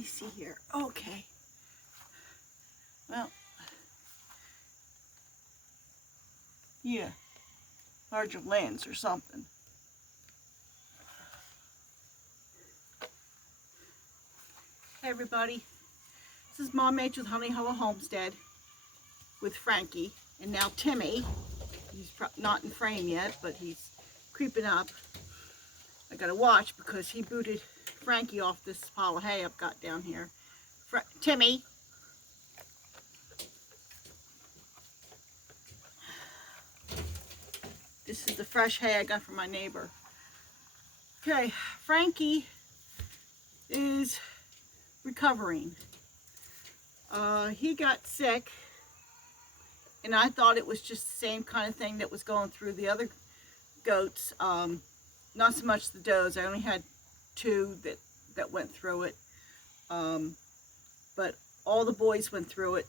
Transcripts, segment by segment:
me see here. Okay. Well, yeah, larger lens or something. Hey everybody, this is Mom H with Honey Hollow Homestead with Frankie, and now Timmy. He's not in frame yet, but he's creeping up. I gotta watch because he booted Frankie off this pile of hay I've got down here. Timmy. This is the fresh hay I got from my neighbor. Okay, Frankie is recovering. He got sick, and I thought it was just the same kind of thing that was going through the other goats. Not so much the does. I only had 2 that went through it. But all the boys went through it.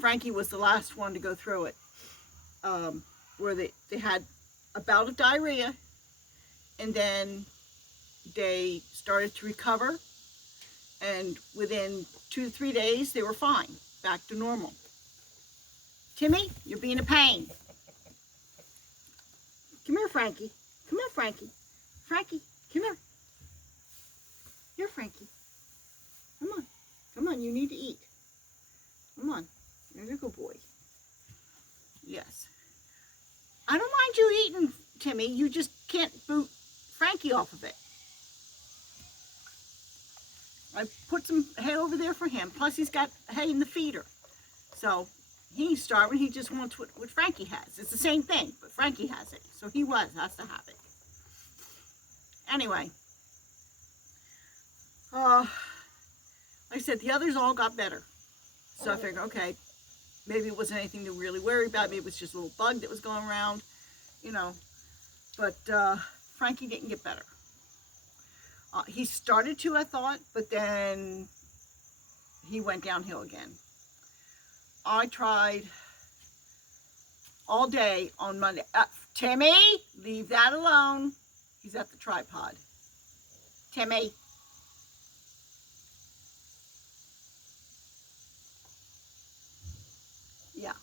Frankie was the last one to go through it. Where they had a bout of diarrhea, and then they started to recover, and within 2 to 3 days they were fine, back to normal. Timmy, you're being a pain. Come here, Frankie. Come here, Frankie. Frankie, come here. Here, Frankie. Come on. Come on, you need to eat. Come on. You're a good boy. Yes. I don't mind you eating, Timmy. You just can't boot Frankie off of it. I put some hay over there for him. Plus, he's got hay in the feeder. So, he ain't starving. He just wants what Frankie has. It's the same thing, but Frankie has it. So, he has to have it. Anyway. Like I said, the others all got better. So, I figured, okay, maybe it wasn't anything to really worry about. Maybe it was just a little bug that was going around, you know. But Frankie didn't get better. He started to, I thought, but then he went downhill again. I tried all day on Monday. Timmy, leave that alone. He's at the tripod. Timmy. Yeah.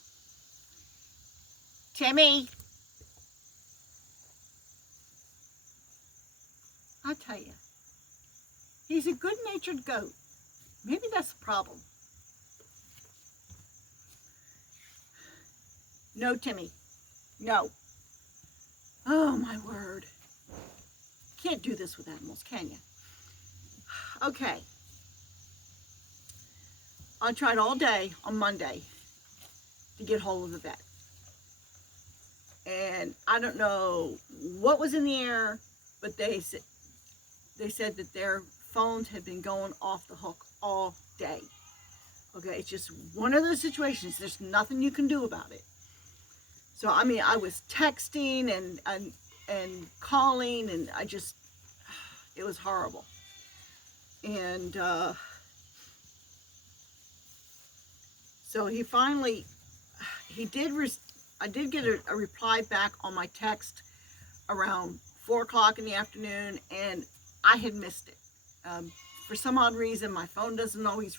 Timmy. I'll tell you. He's a good-natured goat. Maybe that's the problem. No, Timmy. No. Oh, my word. Can't do this with animals, can you? Okay. I tried all day on Monday to get hold of the vet. And I don't know what was in the air, but they said that their phones had been going off the hook all day. Okay, it's just one of those situations. There's nothing you can do about it. So, I mean, I was texting and calling, and it was horrible. And so he finally, I did get a reply back on my text around 4 o'clock in the afternoon, and I had missed it. For some odd reason, my phone doesn't always,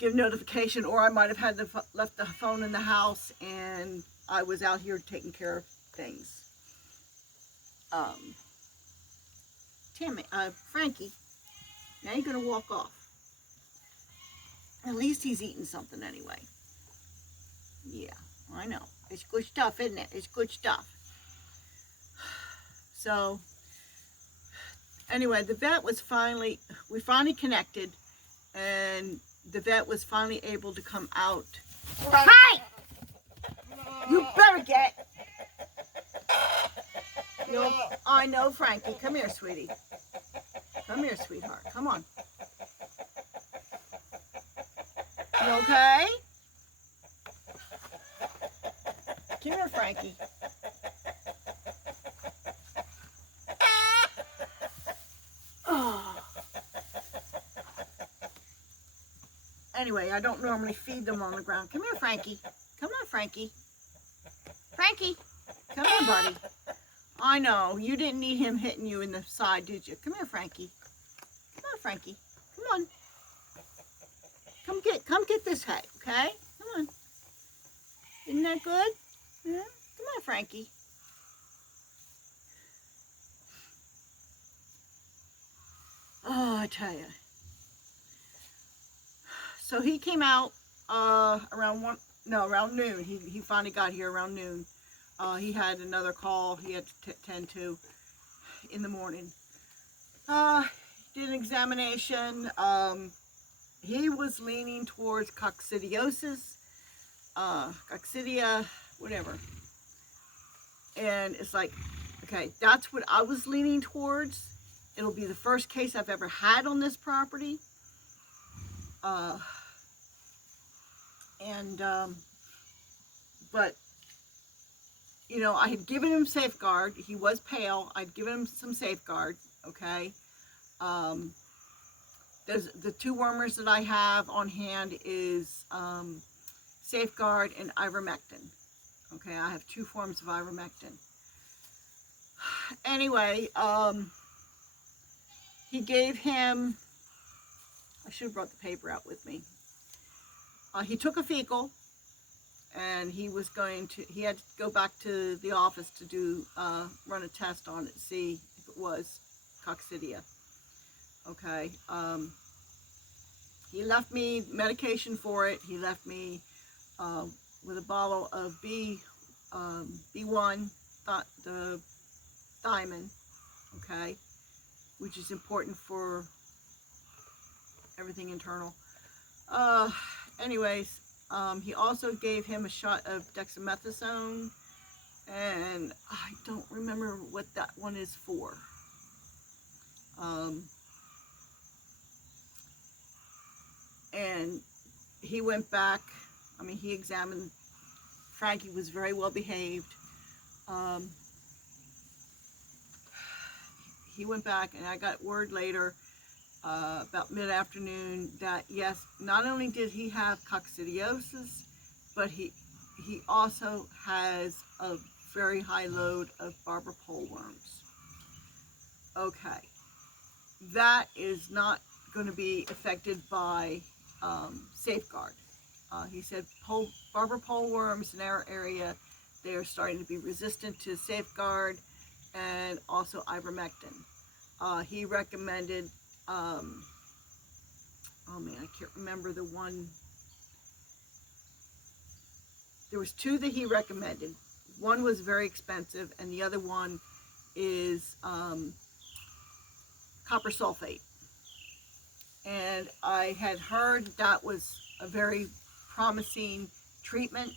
give notification, or I might have had left the phone in the house, and I was out here taking care of things. Frankie, now you're going to walk off. At least he's eating something anyway. Yeah, I know. It's good stuff, isn't it? It's good stuff. So, anyway, the vet was we finally connected, and the vet was finally able to come out. Hi! You better get. I know, Frankie. Come here, sweetie. Come here, sweetheart. Come on. You okay? Come here, Frankie. Oh. Anyway, I don't normally feed them on the ground. Come here, Frankie. Come on, Frankie. Frankie. Come here, buddy. I know. You didn't need him hitting you in the side, did you? Come here, Frankie. Come on, Frankie. Come on. Come get this hay, okay? Come on. Isn't that good? Yeah? Come on, Frankie. Oh, I tell you. So he came out around noon. He finally got here around noon. He had another call he had to tend to in the morning. Did an examination. He was leaning towards coccidiosis, coccidia, whatever. And it's like, okay, that's what I was leaning towards. It'll be the first case I've ever had on this property. But, you know, I had given him safeguard. He was pale. I'd given him some safeguard, okay? There's the 2 wormers that I have on hand is safeguard and ivermectin. Okay, I have 2 forms of ivermectin. Anyway, he gave him, I should have brought the paper out with me. He took a fecal, and he had to go back to the office to do, run a test on it, see if it was coccidia. Okay, he left me medication for it. He left me with a bottle of B1, the thiamine, okay, which is important for everything internal. Anyways, he also gave him a shot of dexamethasone, and I don't remember what that one is for. And he went back. I mean, he examined. Frankie was very well behaved. He went back, and I got word later, about mid-afternoon, that yes, not only did he have coccidiosis, but he also has a very high load of barber pole worms. Okay, that is not going to be affected by safeguard. He said barber pole worms in our area, they are starting to be resistant to safeguard and also ivermectin. He recommended, oh man, I can't remember the one. There was 2 that he recommended. One was very expensive, and the other one is copper sulfate. And I had heard that was a very promising treatment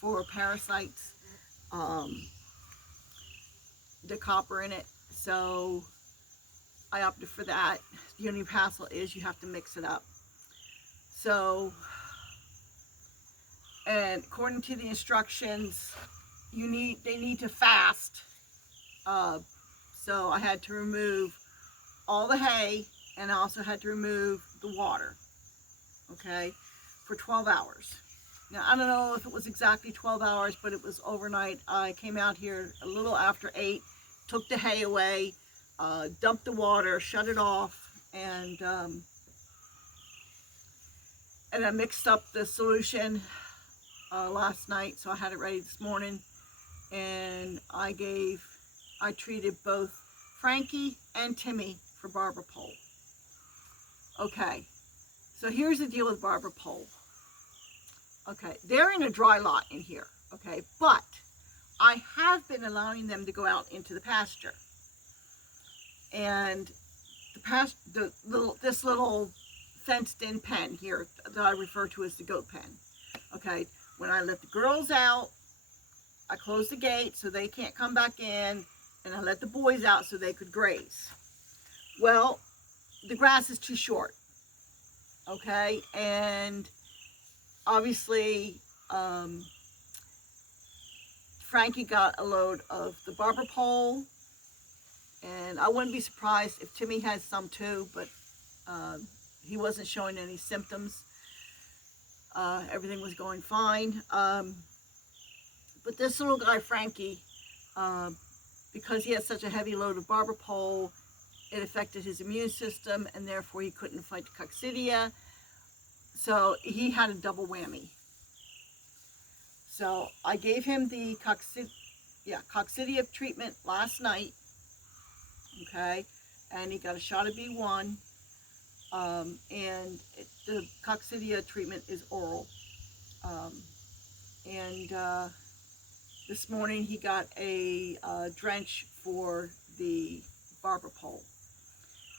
for parasites, the copper in it. So I opted for that. The only hassle is you have to mix it up. So, and according to the instructions, they need to fast. So I had to remove all the hay, and I also had to remove the water, okay, for 12 hours. Now, I don't know if it was exactly 12 hours, but it was overnight. I came out here a little after 8, took the hay away, dumped the water, shut it off, and I mixed up the solution last night, so I had it ready this morning, and I treated both Frankie and Timmy for barber pole. Okay, so here's the deal with barber pole. Okay, they're in a dry lot in here, okay, but I have been allowing them to go out into the pasture. And this little fenced-in pen here that I refer to as the goat pen. Okay, when I let the girls out, I close the gate so they can't come back in, and I let the boys out so they could graze. Well, the grass is too short, okay, and obviously Frankie got a load of the barber pole, and I wouldn't be surprised if Timmy has some too, but he wasn't showing any symptoms. Everything was going fine. But this little guy, Frankie, because he had such a heavy load of barber pole, it affected his immune system, and therefore he couldn't fight the coccidia. So he had a double whammy. So I gave him the coccidia treatment last night, okay, and he got a shot of B1, and the coccidia treatment is oral, and this morning he got a drench for the barber pole.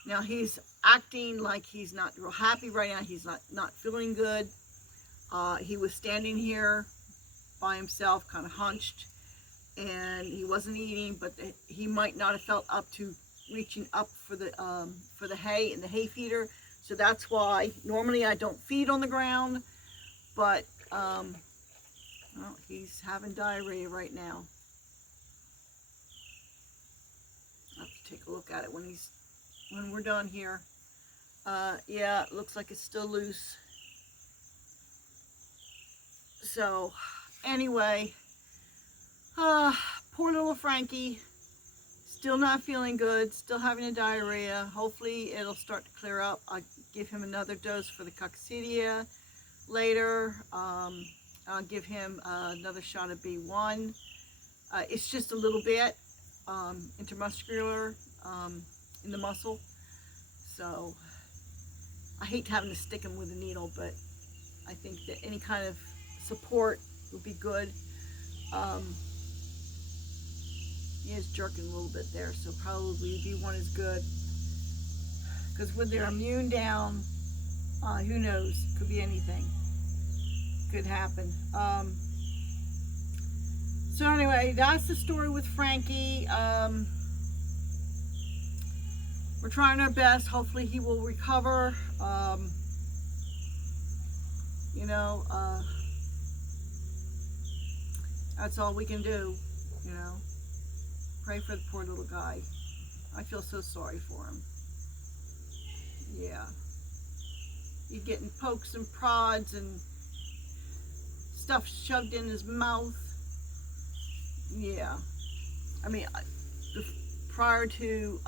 Now he's acting like he's not real happy right now. He's not feeling good. He was standing here by himself, kind of hunched, and he wasn't eating, but he might not have felt up to reaching up for the hay in the hay feeder. So that's why normally I don't feed on the ground, but well, he's having diarrhea right now. I'll have to take a look at it when we're done here. Yeah, it looks like it's still loose. So anyway, poor little Frankie, still not feeling good, still having a diarrhea. Hopefully it'll start to clear up. I'll give him another dose for the coccidia later. I'll give him another shot of B1. It's just a little bit intramuscular in the muscle. So I hate having to stick him with a needle, but I think that any kind of support would be good. He is jerking a little bit there, so probably B1 is good. Because with their immune down, who knows? Could be anything. Could happen. So anyway, that's the story with Frankie. We're trying our best. Hopefully he will recover. You know, that's all we can do, you know. Pray for the poor little guy. I feel so sorry for him. Yeah. He's getting pokes and prods and stuff shoved in his mouth. Yeah. I mean, prior to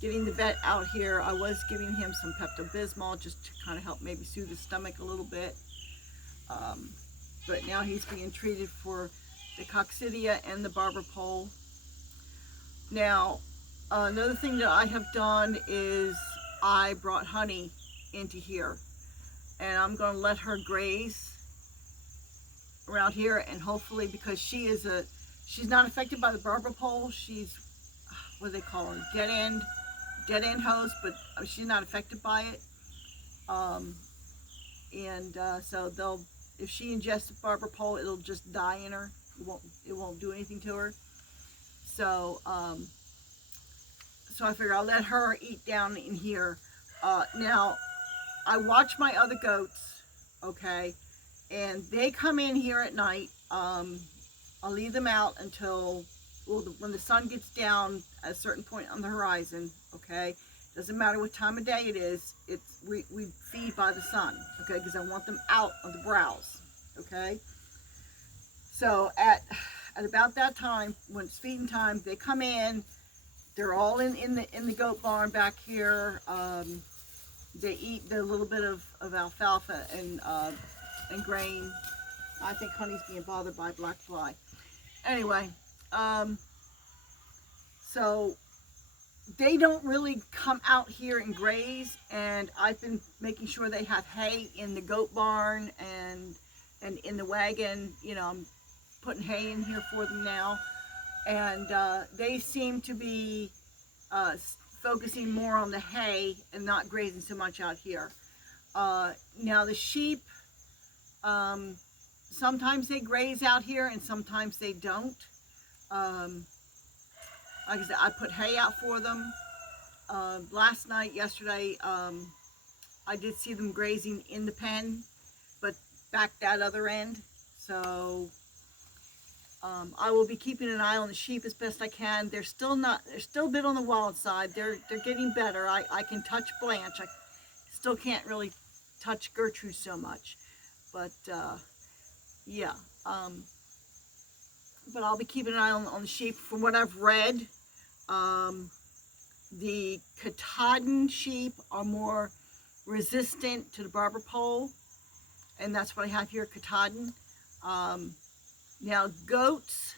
getting the vet out here, I was giving him some Pepto-Bismol just to kind of help maybe soothe his stomach a little bit. But now he's being treated for the coccidia and the barber pole. Now, another thing that I have done is I brought Honey into here, and I'm going to let her graze around here, and hopefully, because she's not affected by the barber pole, she's, what do they call them, dead end host, but she's not affected by it. So if she ingests the barber pole, it'll just die in her. It won't do anything to her. So I figure I'll let her eat down in here. Now, I watch my other goats, okay, and they come in here at night. I'll leave them out until, well, when the sun gets down at a certain point on the horizon, okay. Doesn't matter what time of day it is. We feed by the sun, okay, because I want them out of the browse, okay. So at about that time, when it's feeding time, they come in. They're all in the goat barn back here. They eat the little bit of alfalfa and grain. I think Honey's being bothered by a black fly. Anyway, so they don't really come out here and graze, and I've been making sure they have hay in the goat barn and in the wagon. You know, I'm putting hay in here for them now, and they seem to be focusing more on the hay and not grazing so much out here. Now the sheep, sometimes they graze out here and sometimes they don't. Like I said, I put hay out for them. Last night, yesterday, I did see them grazing in the pen, but back that other end. So I will be keeping an eye on the sheep as best I can. They're still a bit on the wild side. They're getting better. I can touch Blanche. I still can't really touch Gertrude so much, but yeah. but I'll be keeping an eye on the sheep. From what I've read, the Katahdin sheep are more resistant to the barber pole, and that's what I have here, Katahdin. Now goats,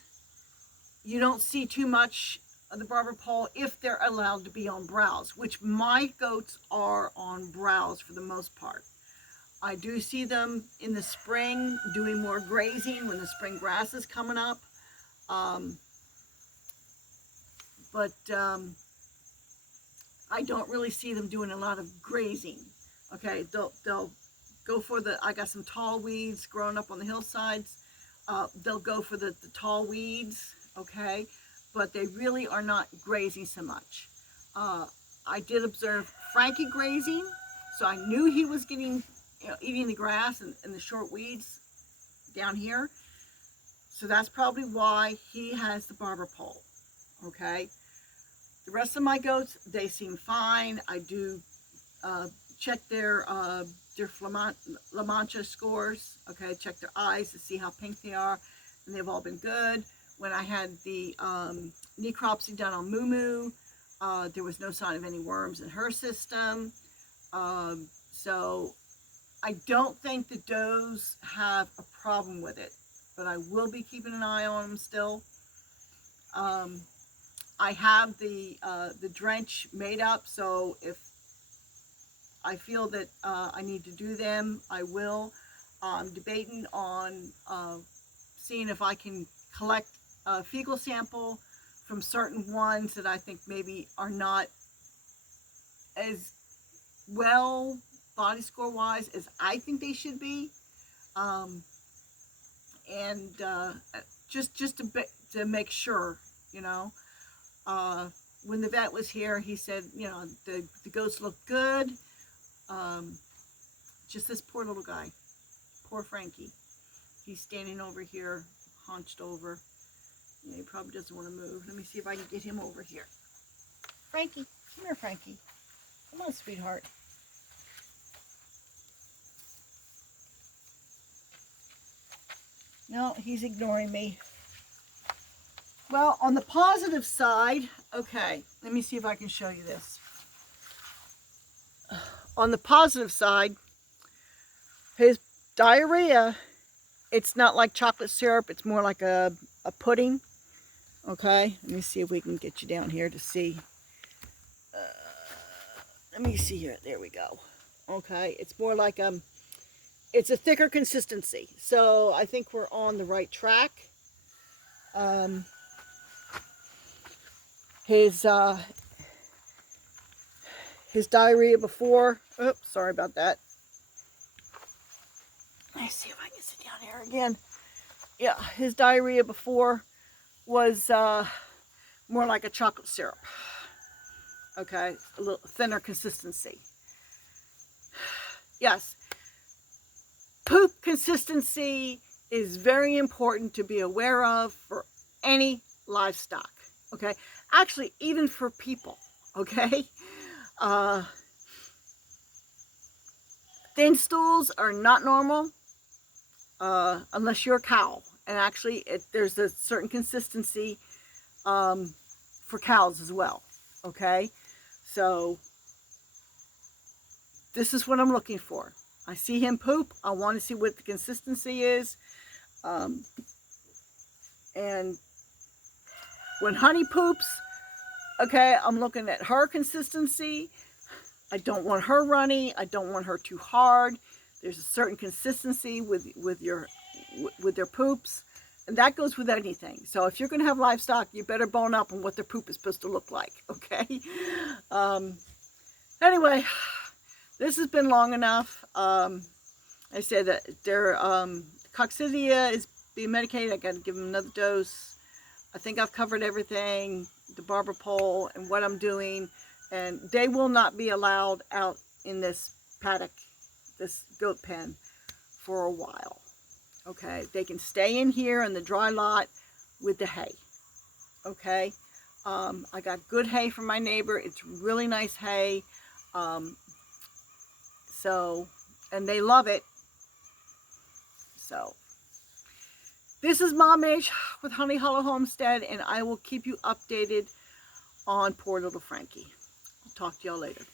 you don't see too much of the barber pole if they're allowed to be on browse, which my goats are on browse for the most part. I do see them in the spring doing more grazing when the spring grass is coming up. But I don't really see them doing a lot of grazing. Okay, they'll go for I got some tall weeds growing up on the hillsides. They'll go for the tall weeds, okay, but they really are not grazing so much. I did observe Frankie grazing, so I knew he was getting, eating the grass and the short weeds down here. So that's probably why he has the barber pole, okay. The rest of my goats, they seem fine. I do check their La Mancha scores, okay, check their eyes to see how pink they are, and they've all been good. When I had the necropsy done on Moo, there was no sign of any worms in her system. So I don't think the does have a problem with it, but I will be keeping an eye on them still. I have the drench made up, so if I feel that I need to do them, I will. I'm debating on seeing if I can collect a fecal sample from certain ones that I think maybe are not as well body score wise as I think they should be, and just to make sure, when the vet was here, he said, the goats look good. Just this poor little guy, poor Frankie. He's standing over here, hunched over. He probably doesn't want to move. Let me see if I can get him over here. Frankie, come here, Frankie. Come on, sweetheart. No, he's ignoring me. Well, on the positive side, okay, let me see if I can show you this. On the positive side, his diarrhea, it's not like chocolate syrup, it's more like a pudding. Okay, let me see if we can get you down here to see. Let me see here, there we go. Okay, it's more like, it's a thicker consistency. So I think we're on the right track. His diarrhea before, oops, sorry about that. Let's see if I can sit down here again. Yeah, his diarrhea before was more like a chocolate syrup. Okay, a little thinner consistency. Yes, poop consistency is very important to be aware of for any livestock. Okay, actually, even for people. Okay, thin stools are not normal unless you're a cow. And actually, there's a certain consistency for cows as well. Okay, so this is what I'm looking for. I see him poop. I want to see what the consistency is. And when Honey poops, okay, I'm looking at her consistency. I don't want her runny. I don't want her too hard. There's a certain consistency with their poops, and that goes with anything. So if you're going to have livestock, you better bone up on what their poop is supposed to look like. Okay. Anyway, this has been long enough. I said that their coccidia is being medicated. I got to give them another dose. I think I've covered everything, the barber pole and what I'm doing, and they will not be allowed out in this paddock, this goat pen, for a while. Okay, they can stay in here in the dry lot with the hay. Okay, I got good hay from my neighbor. It's really nice hay. So, and they love it. So, This is Mom H with Honey Hollow Homestead, and I will keep you updated on poor little Frankie. I'll talk to y'all later.